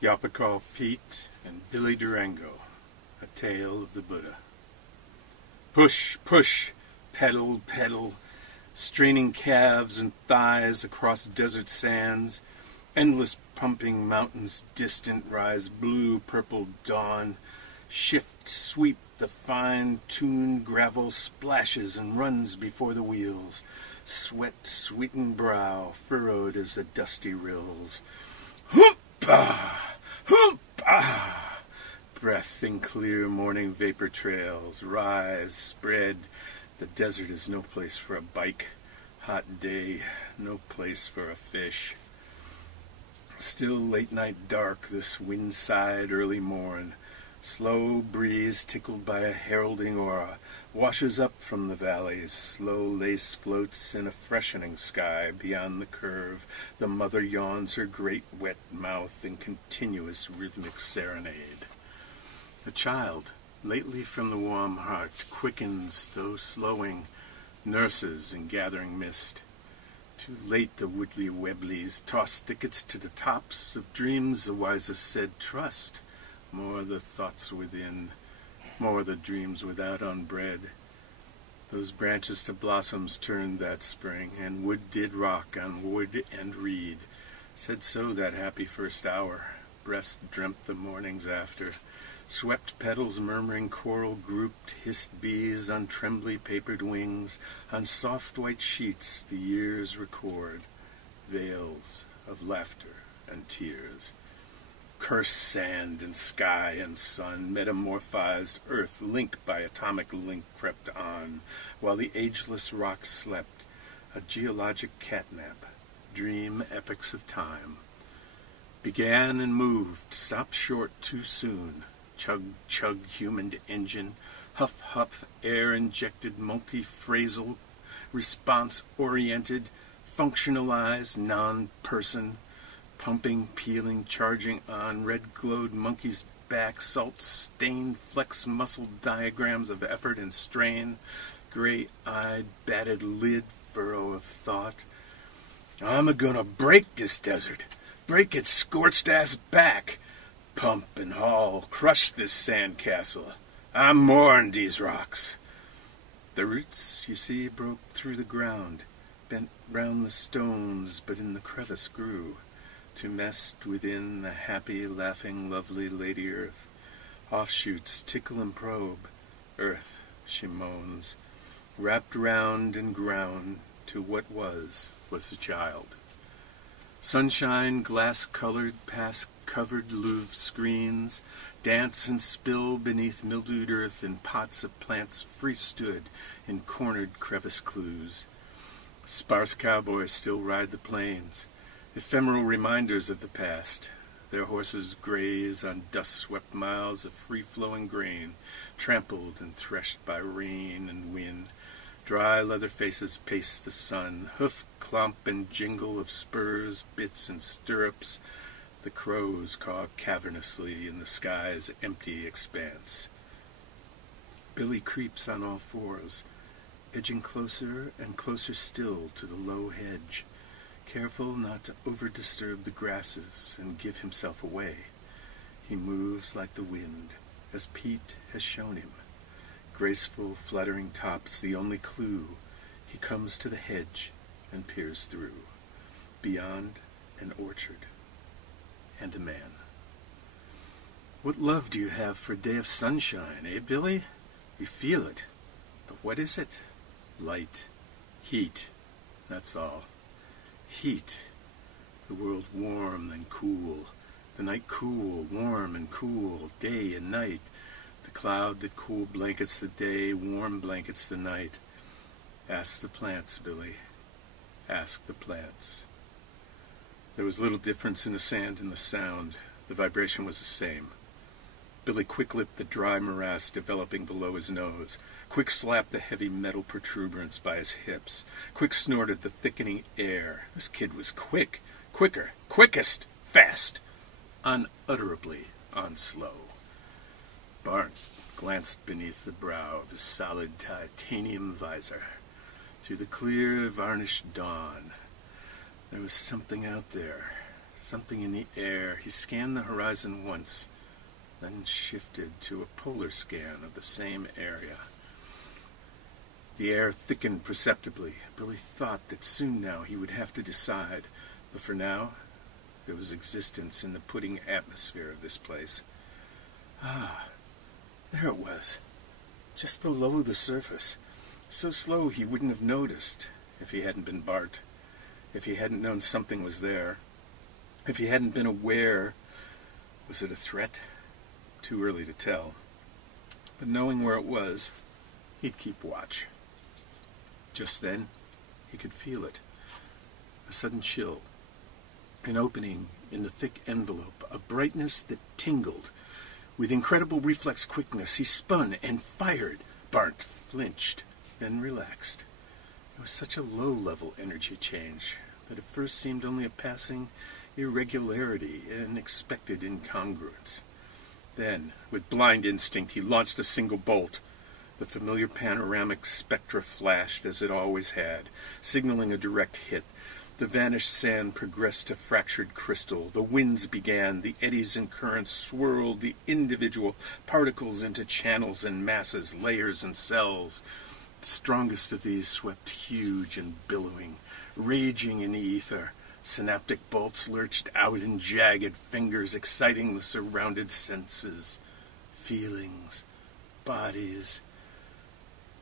Yopacaw Pete and Billy Durango, a tale of the Buddha. Push, push, pedal, pedal, straining calves and thighs across desert sands, endless pumping mountains distant rise blue, purple dawn, shift, sweep, the fine-tuned gravel splashes and runs before the wheels, sweat sweetened brow furrowed as the dusty rills. Hoompa! Hoompa! Breath in clear morning vapor trails, rise, spread. The desert is no place for a bike. Hot day, no place for a fish. Still late night dark, this wind-side early morn. Slow breeze tickled by a heralding aura washes up from the valleys. Slow lace floats in a freshening sky beyond the curve. The mother yawns her great wet mouth in continuous rhythmic serenade. A child, lately from the warm heart, quickens, though slowing, nurses in gathering mist. Too late the woodly Webleys toss tickets to the tops of dreams. The wisest said, trust. More the thoughts within, more the dreams without unbred. Those branches to blossoms turned that spring, and wood did rock on wood and reed. Said so that happy first hour, breast dreamt the mornings after. Swept petals murmuring coral grouped, hissed bees on trembly papered wings. On soft white sheets the years record, veils of laughter and tears. Cursed sand and sky and sun, metamorphized earth, linked by atomic link, crept on, while the ageless rocks slept, a geologic catnap, dream epics of time. Began and moved, stopped short too soon, chug, chug, human engine, huff, huff, air-injected, multi-phrasal, response-oriented, functionalized, non-person, pumping, peeling, charging on, red-glowed monkey's back, salt-stained, flex muscle diagrams of effort and strain, gray-eyed, batted lid, furrow of thought. I'm a-gonna break this desert, break its scorched-ass back, pump and haul, crush this sandcastle. I'm mourn these rocks. The roots, you see, broke through the ground, bent round the stones, but in the crevice grew, to nest within the happy, laughing, lovely Lady Earth. Offshoots tickle and probe. Earth, she moans, wrapped round and ground to what was a child. Sunshine, glass-colored, past-covered Louvre screens, dance and spill beneath mildewed earth in pots of plants free-stood in cornered crevice clues. Sparse cowboys still ride the plains, ephemeral reminders of the past. Their horses graze on dust-swept miles of free-flowing grain, trampled and threshed by rain and wind. Dry leather faces pace the sun, hoof clomp and jingle of spurs, bits and stirrups. The crows caw cavernously in the sky's empty expanse. Billy creeps on all fours, edging closer and closer still to the low hedge, careful not to over-disturb the grasses and give himself away. He moves like the wind, as Pete has shown him. Graceful, fluttering tops, the only clue. He comes to the hedge and peers through. Beyond, an orchard and a man. What love do you have for a day of sunshine, eh, Billy? We feel it. But what is it? Light. Heat. That's all. Heat. The world warm and cool. The night cool, warm and cool, day and night. The cloud that cool blankets the day, warm blankets the night. Ask the plants, Billy. Ask the plants. There was little difference in the sand and the sound. The vibration was the same. Billy quick-lipped the dry morass developing below his nose. Quick slapped the heavy metal protuberance by his hips. Quick snorted the thickening air. This kid was quick. Quicker. Quickest. Fast. Unutterably unslow. Bart glanced beneath the brow of his solid titanium visor. Through the clear, varnished dawn, there was something out there, something in the air. He scanned the horizon once, then shifted to a polar scan of the same area. The air thickened perceptibly. Billy thought that soon now he would have to decide, but for now there was existence in the pudding atmosphere of this place. Ah, there it was, just below the surface, so slow he wouldn't have noticed if he hadn't been Bart, if he hadn't known something was there, if he hadn't been aware. Was it a threat? Too early to tell. But knowing where it was, he'd keep watch. Just then, he could feel it. A sudden chill. An opening in the thick envelope. A brightness that tingled. With incredible reflex quickness, he spun and fired. Bart flinched, then relaxed. It was such a low-level energy change that at first seemed only a passing irregularity and expected incongruence. Then, with blind instinct, he launched a single bolt. The familiar panoramic spectra flashed as it always had, signaling a direct hit. The vanished sand progressed to fractured crystal. The winds began. The eddies and currents swirled the individual particles into channels and masses, layers and cells. The strongest of these swept huge and billowing, raging in the ether. Synaptic bolts lurched out in jagged fingers, exciting the surrounded senses, feelings, bodies.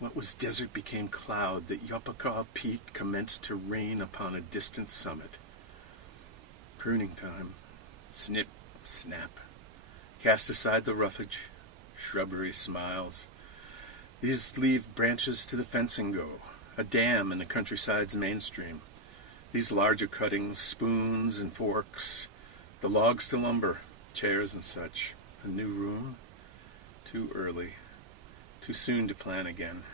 What was desert became cloud that Yopacaw peat commenced to rain upon a distant summit. Pruning time. Snip, snap. Cast aside the roughage. Shrubbery smiles. These leave branches to the fence and go. A dam in the countryside's mainstream. These larger cuttings, spoons and forks. The logs to lumber, chairs and such. A new room. Too early. Too soon to plan again.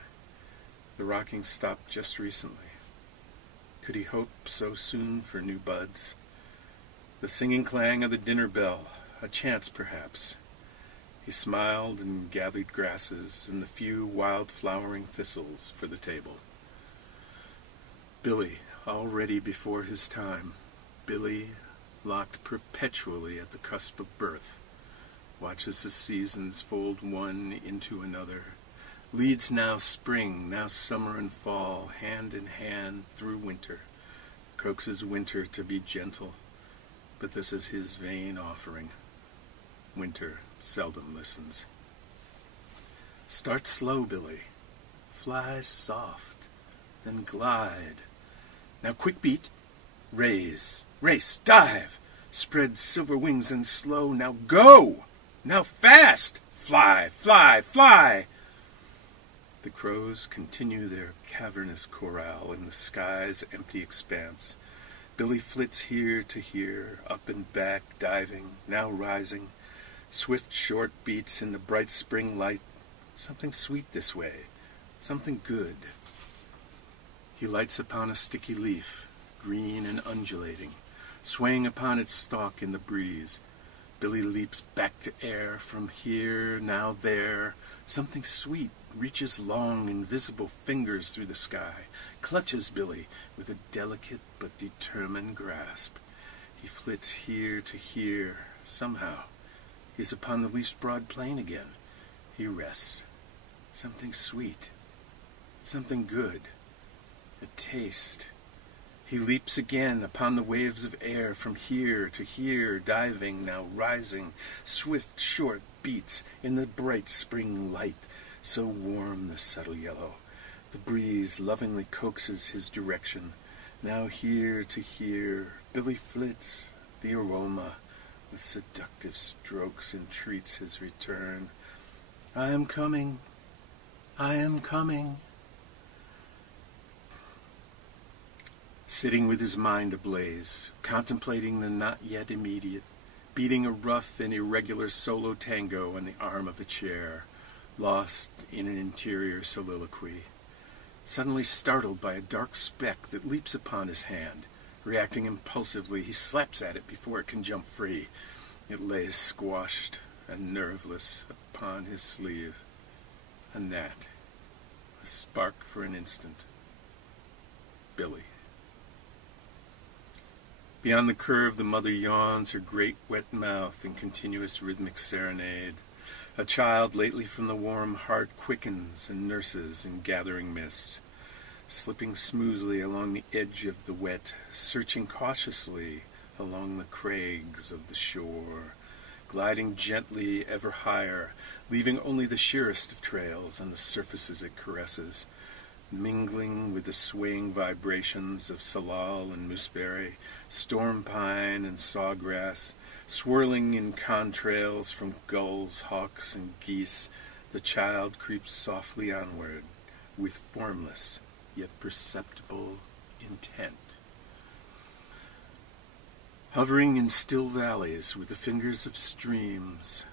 The rocking stopped just recently. Could he hope so soon for new buds? The singing clang of the dinner bell, a chance perhaps. He smiled and gathered grasses and the few wild-flowering thistles for the table. Billy, already before his time. Billy, locked perpetually at the cusp of birth, watches the seasons fold one into another, leads now spring, now summer and fall, hand in hand through winter, coaxes winter to be gentle, but this is his vain offering. Winter seldom listens. Start slow, Billy. Fly soft, then glide. Now quick beat. Raise, race, dive. Spread silver wings and slow. Now go! Now fast! Fly, fly, fly! The crows continue their cavernous chorale in the sky's empty expanse. Billy flits here to here, up and back, diving, now rising. Swift, short beats in the bright spring light. Something sweet this way, something good. He lights upon a sticky leaf, green and undulating, swaying upon its stalk in the breeze. Billy leaps back to air, from here, now there. Something sweet reaches long, invisible fingers through the sky, clutches Billy with a delicate but determined grasp. He flits here to here. Somehow, he is upon the leaf's broad plain again. He rests. Something sweet. Something good. A taste. He leaps again upon the waves of air, from here to here, diving, now rising. Swift, short beats in the bright spring light, so warm the subtle yellow. The breeze lovingly coaxes his direction. Now here to here, Billy flits, the aroma, with seductive strokes entreats his return. I am coming. I am coming. Sitting with his mind ablaze, contemplating the not yet immediate, beating a rough and irregular solo tango on the arm of a chair, lost in an interior soliloquy. Suddenly startled by a dark speck that leaps upon his hand. Reacting impulsively, he slaps at it before it can jump free. It lays squashed and nerveless upon his sleeve. A gnat. A spark for an instant. Billy. Beyond the curve, the mother yawns her great wet mouth in continuous rhythmic serenade. A child lately from the warm heart quickens and nurses in gathering mist, slipping smoothly along the edge of the wet, searching cautiously along the crags of the shore, gliding gently ever higher, leaving only the sheerest of trails on the surfaces it caresses, mingling with the swaying vibrations of salal and mooseberry, storm pine and sawgrass, swirling in contrails from gulls, hawks, and geese. The child creeps softly onward with formless yet perceptible intent. Hovering in still valleys with the fingers of streams,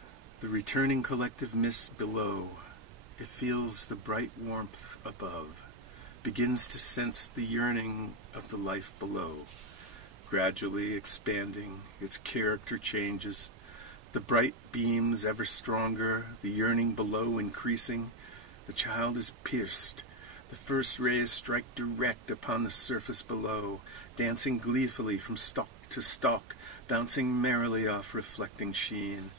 the returning collective mist below, it feels the bright warmth above, begins to sense the yearning of the life below, gradually expanding, its character changes, the bright beams ever stronger, the yearning below increasing. The child is pierced. The first rays strike direct upon the surface below, dancing gleefully from stalk to stalk, bouncing merrily off reflecting sheen.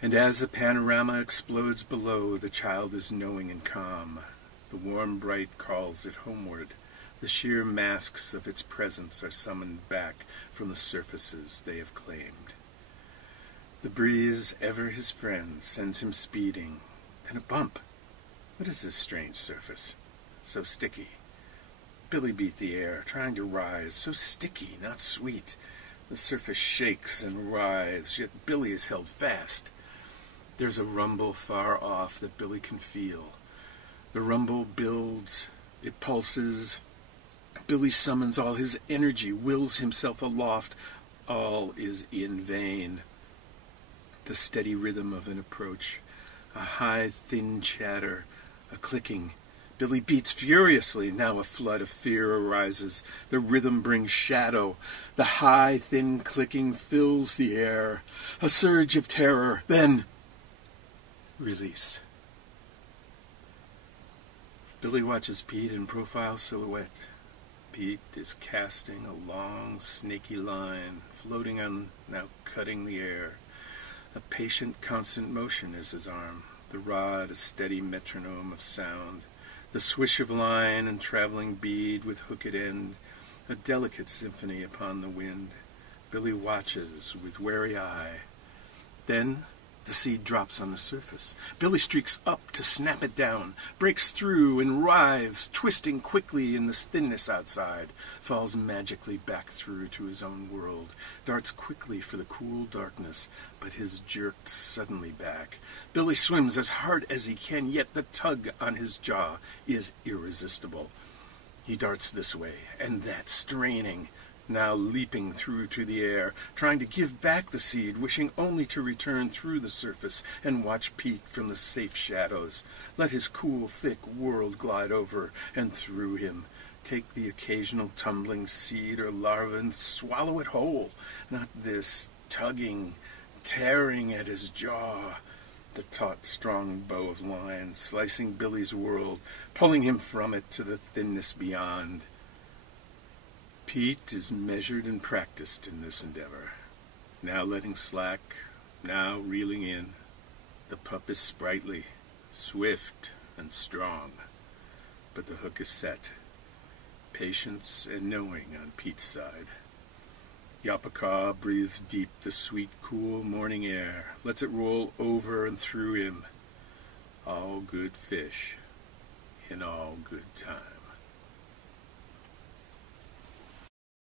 And as the panorama explodes below, the child is knowing and calm. The warm bright calls it homeward. The sheer masks of its presence are summoned back from the surfaces they have claimed. The breeze, ever his friend, sends him speeding. Then a bump. What is this strange surface? So sticky. Billy beat the air, trying to rise. So sticky, not sweet. The surface shakes and writhes, yet Billy is held fast. There's a rumble far off that Billy can feel. The rumble builds, it pulses. Billy summons all his energy, wills himself aloft. All is in vain. The steady rhythm of an approach, a high, thin chatter, a clicking. Billy beats furiously. Now a flood of fear arises. The rhythm brings shadow. The high, thin clicking fills the air. A surge of terror. Then, release. Billy watches Pete in profile silhouette. Pete is casting a long, snaky line, floating on, now cutting the air. A patient, constant motion is his arm. The rod a steady metronome of sound. The swish of line and traveling bead with hooked end, a delicate symphony upon the wind. Billy watches with wary eye. Then the seed drops on the surface. Billy streaks up to snap it down, breaks through and writhes, twisting quickly in the thinness outside, falls magically back through to his own world, darts quickly for the cool darkness, but is jerked suddenly back. Billy swims as hard as he can, yet the tug on his jaw is irresistible. He darts this way and that, straining, now leaping through to the air, trying to give back the seed, wishing only to return through the surface and watch Pete from the safe shadows. Let his cool, thick world glide over and through him. Take the occasional tumbling seed or larva and swallow it whole. Not this tugging, tearing at his jaw. The taut, strong bow of line, slicing Billy's world, pulling him from it to the thinness beyond. Pete is measured and practiced in this endeavor, now letting slack, now reeling in. The pup is sprightly, swift, and strong, but the hook is set. Patience and knowing on Pete's side. Yopacaw breathes deep the sweet, cool morning air, lets it roll over and through him. All good fish in all good time.